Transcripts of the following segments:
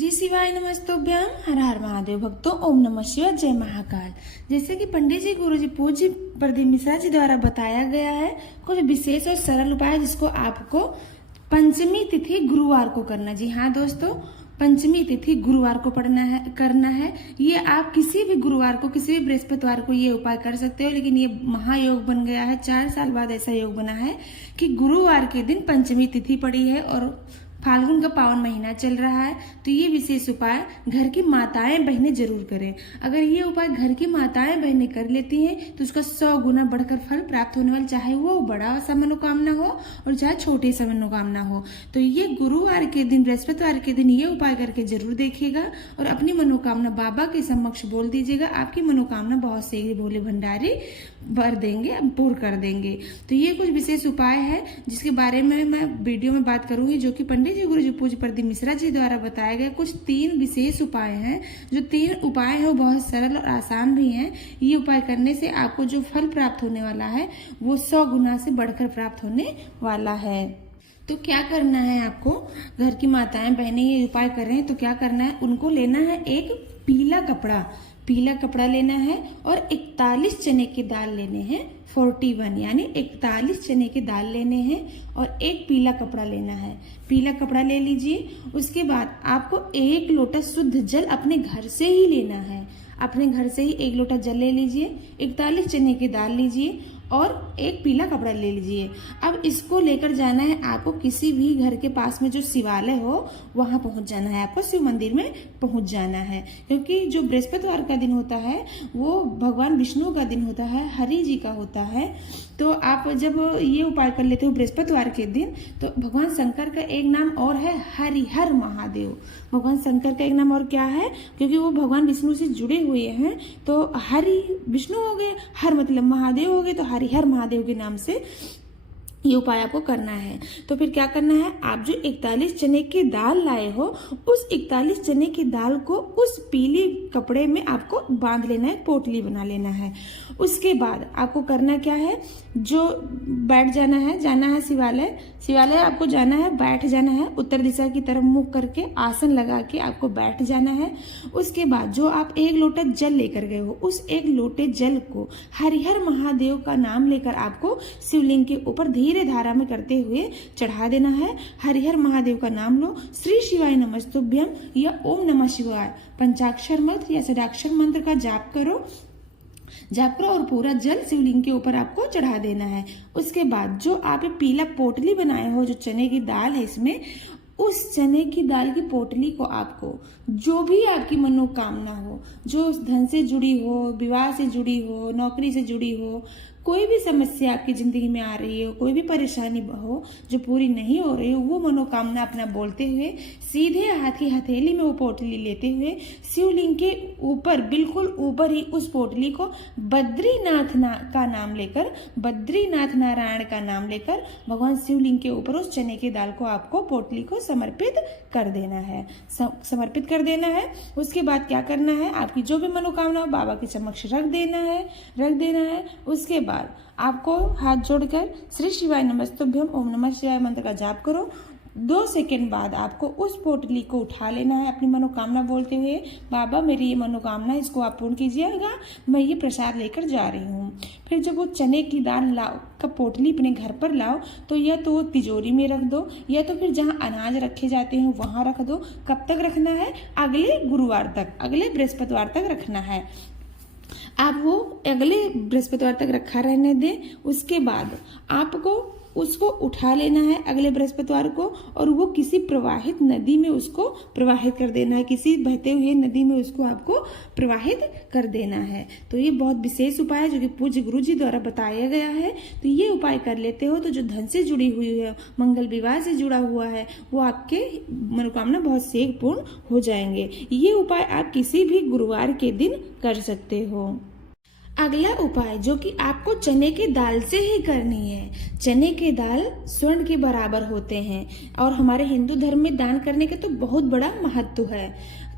श्री शिवाय नमस्तुभ्यम। हर हर महादेव भक्तों, ओम नमः शिवाय, जय महाकाल। जैसे कि पंडित जी, गुरु जी, पूज्य प्रदीप मिश्रा जी द्वारा बताया गया है कुछ विशेष और सरल उपाय जिसको आपको पंचमी तिथि गुरुवार को करना। जी हाँ दोस्तों, पंचमी तिथि गुरुवार को करना है। ये आप किसी भी गुरुवार को, किसी भी बृहस्पतिवार को ये उपाय कर सकते हो। लेकिन ये महायोग बन गया है, 4 साल बाद ऐसा योग बना है कि गुरुवार के दिन पंचमी तिथि पड़ी है और फाल्गुन का पावन महीना चल रहा है। तो ये विशेष उपाय घर की माताएं बहनें जरूर करें। अगर ये उपाय घर की माताएं बहनें कर लेती हैं तो उसका 100 गुना बढ़कर फल प्राप्त होने वाला, चाहे वो बड़ा सा मनोकामना हो और चाहे छोटी सा मनोकामना हो। तो ये गुरुवार के दिन, बृहस्पतिवार के दिन ये उपाय करके जरूर देखिएगा और अपनी मनोकामना बाबा के समक्ष बोल दीजिएगा। आपकी मनोकामना बहुत शीघ्र भोले भंडारी भर देंगे, पूर्ण कर देंगे। तो ये कुछ विशेष उपाय है जिसके बारे में मैं वीडियो में बात करूंगी, जो कि पंडित जी, गुरु जी, पूज्य प्रदीप मिश्रा जी द्वारा बताए गए कुछ 3 विशेष उपाय हैं। जो 3 उपाय है वो बहुत सरल और आसान भी हैं। ये उपाय करने से आपको जो फल प्राप्त होने वाला है वो 100 गुना से बढ़कर प्राप्त होने वाला है। तो क्या करना है आपको, घर की माताएं बहनें ये उपाय कर रहे हैं तो क्या करना है, उनको लेना है एक पीला कपड़ा लेना है और 41 चने की दाल लेने हैं। 41 यानी 41 चने की दाल लेने हैं और एक पीला कपड़ा लेना है। पीला कपड़ा ले लीजिए। उसके बाद आपको 1 लोटा शुद्ध जल अपने घर से ही लेना है। अपने घर से ही 1 लोटा जल ले लीजिए, 41 चने की दाल लीजिए और एक पीला कपड़ा ले लीजिए। अब इसको लेकर जाना है आपको किसी भी घर के पास में जो शिवालय हो वहां पहुंच जाना है। आपको शिव मंदिर में पहुंच जाना है, क्योंकि जो बृहस्पतिवार का दिन होता है वो भगवान विष्णु का दिन होता है, हरि जी का होता है। तो आप जब ये उपाय कर लेते हो बृहस्पतिवार के दिन, तो भगवान शंकर का एक नाम और है हरिहर महादेव। भगवान शंकर का एक नाम और क्या है, क्योंकि वो भगवान विष्णु से जुड़े हुए हैं। तो हरि विष्णु हो गए, हर मतलब महादेव हो गए, तो हरिहर महादेव के नाम से ये उपाय आपको करना है। तो फिर क्या करना है, आप जो 41 चने की दाल लाए हो उस 41 चने की दाल को उस पीले कपड़े में आपको बांध लेना है, पोटली बना लेना है। उसके बाद आपको करना क्या है, जो बैठ जाना है शिवालय आपको जाना है, बैठ जाना है, उत्तर दिशा की तरफ मुख करके आसन लगा के आपको बैठ जाना है। उसके बाद जो आप 1 लोटा जल लेकर गए हो उस 1 लोटे जल को हरिहर महादेव का नाम लेकर आपको शिवलिंग के ऊपर धीरे धारा में करते हुए चढ़ा देना है। हरिहर महादेव का नाम लो, श्री शिवाय नमस्तुभ्यम या ओम नमः शिवाय पंचाक्षर मंत्र या षडाक्षर मंत्र का जाप करो और पूरा जल शिवलिंग के ऊपर आपको चढ़ा देना है। उसके बाद जो आप पीला पोटली बनाए हो, जो चने की दाल है, इसमें उस चने की दाल की पोटली को आपको जो भी आपकी मनोकामना हो, जो धन से जुड़ी हो, विवाह से जुड़ी हो, नौकरी से जुड़ी हो, कोई भी समस्या आपकी जिंदगी में आ रही हो, कोई भी परेशानी हो जो पूरी नहीं हो रही हो, वो मनोकामना अपना बोलते हुए सीधे हाथ की हथेली में वो पोटली लेते हुए शिवलिंग के ऊपर, बिल्कुल ऊपर ही उस पोटली को बद्रीनाथ का नाम लेकर, बद्रीनाथ नारायण का नाम लेकर भगवान शिवलिंग के ऊपर उस चने की दाल को आपको पोटली को समर्पित कर देना है। उसके बाद क्या करना है, आपकी जो भी मनोकामना हो बाबा के समक्ष रख देना है। उसके बाद आपको हाथ जोड़कर श्री शिवाय नमस्तुभ्यम ओम नमः शिवाय मंत्र का जाप करो। 2 सेकंड बाद आपको उस पोटली को उठा लेना है अपनी मनोकामना बोलते हुए, बाबा मेरी ये मनोकामना, इसको आप पूर्ण कीजिएगा, मैं ये प्रसाद लेकर जा रही हूँ। फिर जब वो चने की दाल का पोटली अपने घर पर लाओ तो या तो वो तिजोरी में रख दो या तो फिर जहाँ अनाज रखे जाते हैं वहां रख दो। कब तक रखना है, अगले गुरुवार तक, अगले बृहस्पतिवार तक रखना है। आप वो अगले बृहस्पतिवार तक रखा रहने दें। उसके बाद आपको उसको उठा लेना है अगले बृहस्पतिवार को और वो किसी प्रवाहित नदी में उसको प्रवाहित कर देना है, किसी बहते हुए नदी में उसको आपको प्रवाहित कर देना है। तो ये बहुत विशेष उपाय है जो कि पूज्य गुरु जी द्वारा बताया गया है। तो ये उपाय कर लेते हो तो जो धन से जुड़ी हुई है, मंगल विवाह से जुड़ा हुआ है, वो आपके मनोकामना बहुत शीघ्र पूर्ण हो जाएंगे। ये उपाय आप किसी भी गुरुवार के दिन कर सकते हो। अगला उपाय जो कि आपको चने की दाल से ही करनी है। चने की दाल स्वर्ण के बराबर होते हैं और हमारे हिंदू धर्म में दान करने का तो बहुत बड़ा महत्व है।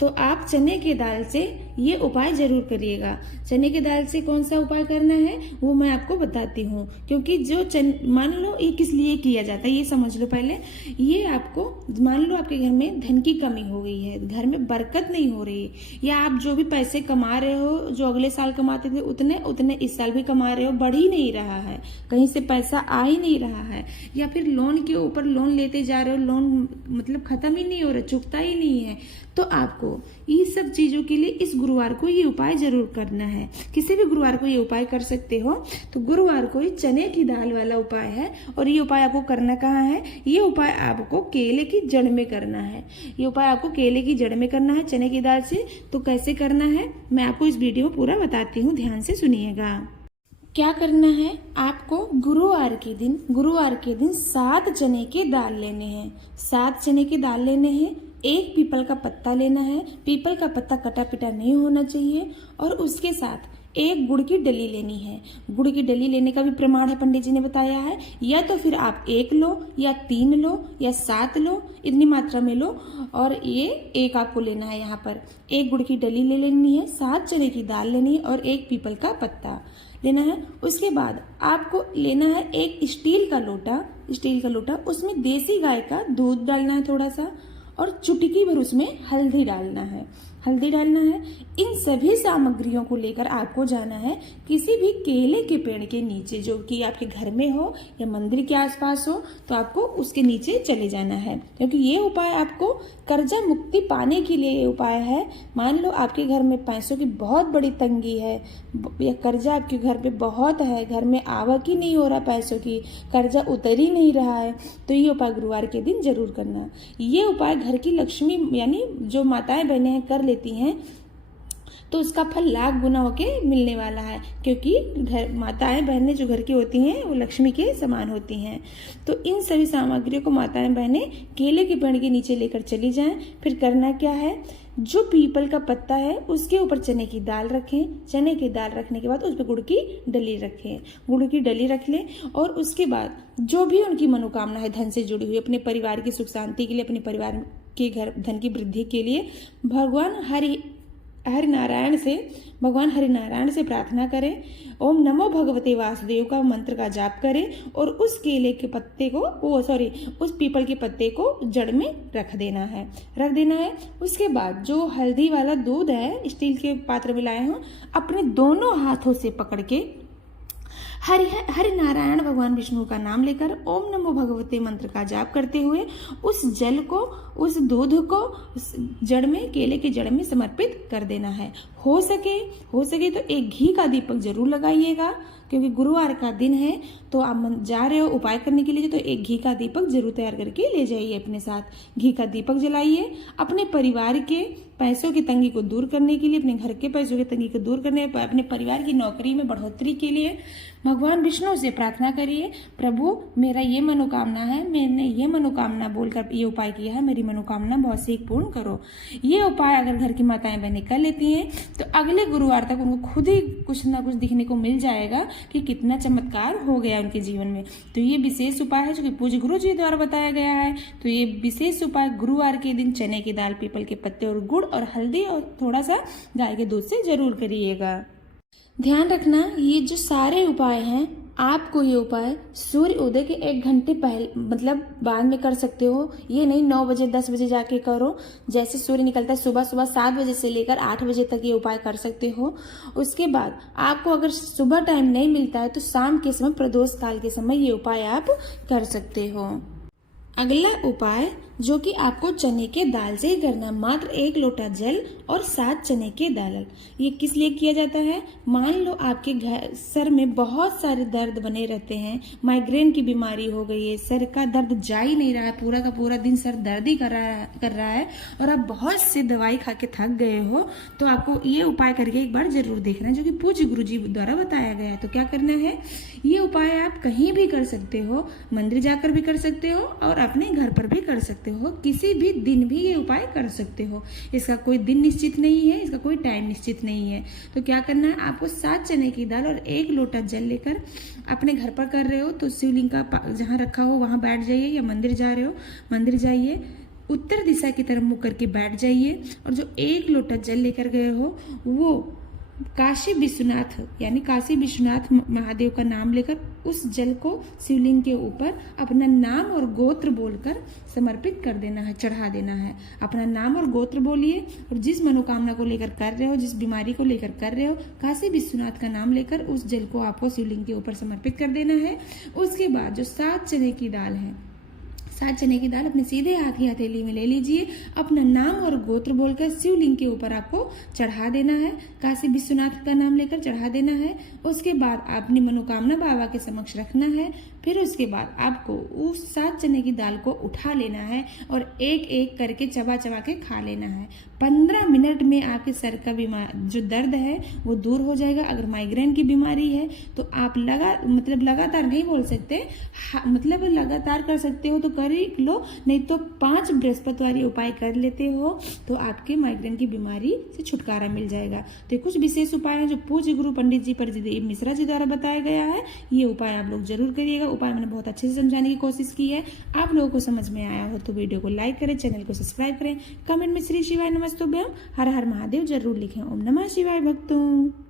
तो आप चने की दाल से ये उपाय जरूर करिएगा। चने की दाल से कौन सा उपाय करना है वो मैं आपको बताती हूँ, क्योंकि जो मान लो ये किस लिए किया जाता है ये समझ लो पहले। ये आपको, मान लो आपके घर में धन की कमी हो गई है, घर में बरकत नहीं हो रही, या आप जो भी पैसे कमा रहे हो, जो अगले साल कमाते थे उतने उतने इस साल भी कमा रहे हो, बढ़ ही नहीं रहा है, कहीं से पैसा आ ही नहीं रहा है, या फिर लोन के ऊपर लोन लेते जा रहे हो, लोन मतलब खत्म ही नहीं हो रहा, चुकता ही नहीं है, तो आपको ये सब चीजों के लिए इस गुरुवार को ये उपाय जरूर करना है। किसी भी गुरुवार को ये उपाय कर सकते हो। तो गुरुवार को ये चने की दाल वाला उपाय है, और ये उपाय आपको करना कहाँ है, ये उपाय आपको केले की जड़ में करना है। ये उपाय आपको केले की जड़ में करना है चने की दाल से। तो कैसे करना है मैं आपको इस वीडियो में पूरा बताती हूँ, ध्यान से सुनिएगा। क्या करना है, आपको गुरुवार के दिन 7 चने की दाल लेने हैं। 7 चने की दाल लेने हैं। एक पीपल का पत्ता लेना है, पीपल का पत्ता कटा पिटा नहीं होना चाहिए, और उसके साथ एक गुड़ की डली लेनी है। गुड़ की डली लेने का भी प्रमाण है, पंडित जी ने बताया है। या तो फिर आप 1 लो, या 3 लो, या 7 लो, इतनी मात्रा में लो, और ये एक आपको लेना है। यहाँ पर एक गुड़ की डली ले लेनी है, 7 चने की दाल लेनी है, और एक पीपल का पत्ता लेना है। उसके बाद आपको लेना है एक स्टील का लोटा, उसमें देसी गाय का दूध डालना है थोड़ा सा, और चुटकी भर उसमें हल्दी डालना है। इन सभी सामग्रियों को लेकर आपको जाना है किसी भी केले के पेड़ के नीचे, जो कि आपके घर में हो या मंदिर के आसपास हो, तो आपको उसके नीचे चले जाना है, क्योंकि ये उपाय आपको कर्जा मुक्ति पाने के लिए ये उपाय है। मान लो आपके घर में पैसों की बहुत बड़ी तंगी है, या कर्जा आपके घर पे बहुत है, घर में आवक ही नहीं हो रहा पैसों की, कर्जा उतर ही नहीं रहा है, तो ये उपाय गुरुवार के दिन जरूर करना। ये उपाय घर की लक्ष्मी यानी जो माताएं बहनें हैं कर लेती हैं, तो उसका फल लाख गुना होके मिलने वाला है, क्योंकि घर माताएं बहनें जो घर की होती हैं वो लक्ष्मी के समान होती हैं। तो इन सभी सामग्रियों को माताएं बहनें केले के पेड़ के नीचे लेकर चली जाएं। फिर करना क्या है, जो पीपल का पत्ता है उसके ऊपर चने की दाल रखें। चने की दाल रखने के बाद उस पर गुड़ की डली रखें, गुड़ की डली रख लें। और उसके बाद जो भी उनकी मनोकामना है धन से जुड़ी हुई, अपने परिवार की सुख शांति के लिए, अपने परिवार के घर धन की वृद्धि के लिए, भगवान हरिनारायण से प्रार्थना करें। ओम नमो भगवते वासुदेव का मंत्र का जाप करें, और उस केले के पत्ते को उस पीपल के पत्ते को जड़ में रख देना है। उसके बाद जो हल्दी वाला दूध है स्टील के पात्र में लाए हो, अपने दोनों हाथों से पकड़ के हरि नारायण भगवान विष्णु का नाम लेकर ओम नमो भगवते मंत्र का जाप करते हुए उस जल को, उस दूध को उस जड़ में, केले के जड़ में समर्पित कर देना है। हो सके तो एक घी का दीपक जरूर लगाइएगा, क्योंकि गुरुवार का दिन है, तो आप जा रहे हो उपाय करने के लिए, तो एक घी का दीपक जरूर तैयार करके ले जाइए अपने साथ। घी का दीपक जलाइए। अपने परिवार के पैसों की तंगी को दूर करने के लिए, अपने घर के पैसों की तंगी को दूर करने, अपने परिवार की नौकरी में बढ़ोतरी के लिए भगवान विष्णु से प्रार्थना करिए, प्रभु मेरा ये मनोकामना है, मैंने ये मनोकामना बोलकर ये उपाय किया है, मेरी मनोकामना बहुत शीघ्र पूर्ण करो। ये उपाय अगर घर की माताएं बहनें कर लेती हैं, तो अगले गुरुवार तक उनको खुद ही कुछ ना कुछ दिखने को मिल जाएगा कि कितना चमत्कार हो गया उनके जीवन में। तो ये विशेष उपाय है जो कि पूज्य गुरु जी द्वारा बताया गया है। तो ये विशेष उपाय गुरुवार के दिन चने की दाल, पीपल के पत्ते और गुड़ और हल्दी और थोड़ा सा गाय के दूध से जरूर करिएगा। ध्यान रखना, ये जो सारे उपाय हैं, आपको ये उपाय सूर्य उदय के 1 घंटे पहले मतलब बाद में कर सकते हो। ये नहीं 9 बजे 10 बजे जाके करो। जैसे सूर्य निकलता है सुबह 7 बजे से लेकर 8 बजे तक ये उपाय कर सकते हो। उसके बाद आपको अगर सुबह टाइम नहीं मिलता है, तो शाम के समय, प्रदोष काल के समय ये उपाय आप कर सकते हो। अगला उपाय जो कि आपको चने के दाल से ही करना, मात्र 1 लोटा जल और 7 चने के दाल। ये किस लिए किया जाता है, मान लो आपके घर सर में बहुत सारे दर्द बने रहते हैं, माइग्रेन की बीमारी हो गई है, सर का दर्द जा ही नहीं रहा है, पूरा का पूरा दिन सर दर्द ही कर रहा है और आप बहुत सी दवाई खा के थक गए हो, तो आपको ये उपाय करके एक बार जरूर देखना है, जो कि पूज्य गुरु जी द्वारा बताया गया है। तो क्या करना है, ये उपाय आप कहीं भी कर सकते हो, मंदिर जाकर भी कर सकते हो और अपने घर पर भी कर सकते हो, किसी भी दिन भी ये उपाय कर सकते हो। इसका कोई दिन निश्चित नहीं है, इसका कोई टाइम निश्चित नहीं है। तो क्या करना है, आपको 7 चने की दाल और 1 लोटा जल लेकर अपने घर पर कर रहे हो तो शिवलिंग का जहाँ रखा हो वहाँ बैठ जाइए, या मंदिर जा रहे हो मंदिर जाइए, उत्तर दिशा की तरफ मुख करके बैठ जाइए और जो 1 लोटा जल लेकर गए हो वो काशी विश्वनाथ यानी काशी विश्वनाथ महादेव का नाम लेकर उस जल को शिवलिंग के ऊपर अपना नाम और गोत्र बोलकर समर्पित कर देना है, चढ़ा देना है। अपना नाम और गोत्र बोलिए और जिस मनोकामना को लेकर कर रहे हो, जिस बीमारी को लेकर कर रहे हो, काशी विश्वनाथ का नाम लेकर उस जल को आपको शिवलिंग के ऊपर समर्पित कर देना है। उसके बाद जो 7 चने की दाल है, 7 चने की दाल अपने सीधे हाथ की हथेली में ले लीजिए। अपना नाम और गोत्र बोलकर शिवलिंग के ऊपर आपको चढ़ा देना है, काशी विश्वनाथ का नाम लेकर चढ़ा देना है। उसके बाद अपनी मनोकामना बाबा के समक्ष रखना है। फिर उसके बाद आपको उस 7 चने की दाल को उठा लेना है और एक एक करके चबा चबा के खा लेना है। 15 मिनट में आपके सर का जो दर्द है वो दूर हो जाएगा। अगर माइग्रेन की बीमारी है तो आप लगातार नहीं बोल सकते, मतलब लगातार कर सकते हो तो कर ही लो, नहीं तो 5 बृहस्पतिवारी उपाय कर लेते हो तो आपके माइग्रेन की बीमारी से छुटकारा मिल जाएगा। तो ये कुछ विशेष उपाय हैं जो पूज्य गुरु पंडित जी प्रदीप मिश्रा जी द्वारा बताया गया है। ये उपाय आप लोग जरूर करिएगा। उपाय मैंने बहुत अच्छे से समझाने की कोशिश की है। आप लोगों को समझ में आया हो तो वीडियो को लाइक करें, चैनल को सब्सक्राइब करें, कमेंट में श्री शिवाय नमस्तुभ्यम हर हर महादेव जरूर लिखें। ओम नमः शिवाय भक्तों।